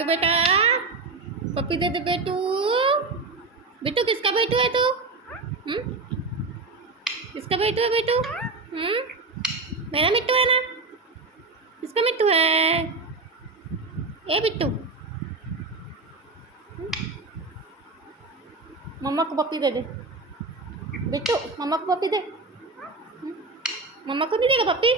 बिट्टू बेटा पप्पी दे दे बेटू। बिट्टू किसका बेटू है तू? किसका बेटू है बेटू? मेरा मिट्टू है ना? किसका मिट्टू है? ए बिट्टू मम्मा को पप्पी दे दे। बिट्टू मम्मा को पप्पी दे। मम्मा को नहीं देगा पप्पी?